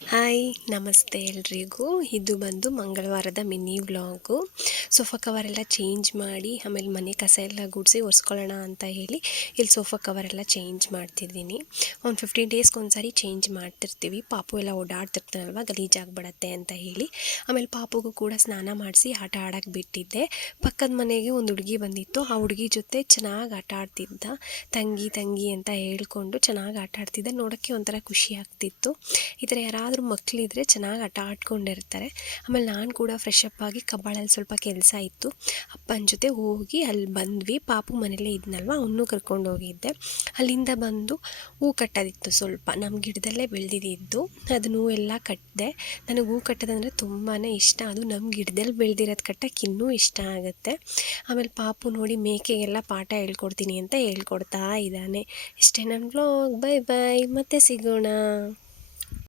Hi ನಮಸ್ತೆ ಎಲ್ರಿಗೂ. ಇದು ಬಂದು ಮಂಗಳವಾರದ ಮಿನಿ ವ್ಲಾಗು. ಸೋಫಾ ಕವರೆಲ್ಲ ಚೇಂಜ್ ಮಾಡಿ ಆಮೇಲೆ ಮನೆ ಕಸ ಎಲ್ಲ ಗುಡಿಸಿ ಒರೆಸ್ಕೊಳ್ಳೋಣ ಅಂತ ಹೇಳಿ ಇಲ್ಲಿ ಸೋಫಾ ಕವರೆಲ್ಲ ಚೇಂಜ್ ಮಾಡ್ತಿದ್ದೀನಿ. ಒಂದು 15 ಡೇಸ್ಗೆ ಒಂದ್ಸರಿ ಚೇಂಜ್ ಮಾಡ್ತಿರ್ತೀವಿ. ಪಾಪು ಎಲ್ಲ ಓಡಾಡ್ತಿರ್ತಾನಲ್ವ, ಗಲೀಜಾಗ್ಬಿಡತ್ತೆ ಅಂತ ಹೇಳಿ. ಆಮೇಲೆ ಪಾಪುಗೂ ಕೂಡ ಸ್ನಾನ ಮಾಡಿಸಿ ಆಟ ಆಡೋಕ್ಕೆ ಬಿಟ್ಟಿದ್ದೆ. ಪಕ್ಕದ ಮನೆಗೆ ಒಂದು ಹುಡುಗಿ ಬಂದಿತ್ತು. ಆ ಹುಡುಗಿ ಜೊತೆ ಚೆನ್ನಾಗಿ ಆಟ ಆಡ್ತಿದ್ದ. ತಂಗಿ ತಂಗಿ ಅಂತ ಹೇಳ್ಕೊಂಡು ಚೆನ್ನಾಗಿ ಆಟ ಆಡ್ತಿದ್ದ. ನೋಡೋಕ್ಕೆ ಒಂಥರ ಖುಷಿ ಆಗ್ತಿತ್ತು. ಈ ಥರ ಯಾರಾದರೂ ಮಕ್ಕಳಿದ್ರೆ ಚೆನ್ನಾಗಿ ಆಟ ಆಡ್ಕೊಂಡಿರ್ತಾರೆ. ಆಮೇಲೆ ನಾನು ಕೂಡ ಫ್ರೆಶ್ ಅಪ್ ಆಗಿ ಕಬ್ಬಾಳಲ್ಲಿ ಸ್ವಲ್ಪ ಕೆಲಸ ಇತ್ತು, ಅಪ್ಪನ ಜೊತೆ ಹೋಗಿ ಅಲ್ಲಿ ಬಂದ್ವಿ. ಪಾಪು ಮನೇಲೇ ಇದ್ನಲ್ವ, ಅವನ್ನೂ ಕರ್ಕೊಂಡು ಹೋಗಿದ್ದೆ. ಅಲ್ಲಿಂದ ಬಂದು ಹೂ ಕಟ್ಟೋದಿತ್ತು ಸ್ವಲ್ಪ, ನಮ್ಮ ಗಿಡದಲ್ಲೇ ಬೆಳೆದಿದ್ದು. ಅದನ್ನು ಹೂ ಎಲ್ಲ ಕಟ್ಟಿದೆ. ನನಗೆ ಹೂ ಕಟ್ಟೋದಂದರೆ ತುಂಬಾ ಇಷ್ಟ. ಅದು ನಮ್ಮ ಗಿಡದಲ್ಲಿ ಬೆಳೆದಿರೋದು ಕಟ್ಟೋಕ್ಕೆ ಇನ್ನೂ ಇಷ್ಟ ಆಗುತ್ತೆ. ಆಮೇಲೆ ಪಾಪು ನೋಡಿ ಮೇಕೆಗೆಲ್ಲ ಪಾಠ ಹೇಳ್ಕೊಡ್ತೀನಿ ಅಂತ ಹೇಳ್ಕೊಡ್ತಾ ಇದ್ದಾನೆ. ಇಷ್ಟೇ ನನ್ನ ವ್ಲಾಗ್. ಬೈ ಬಾಯ್, ಮತ್ತೆ ಸಿಗೋಣ.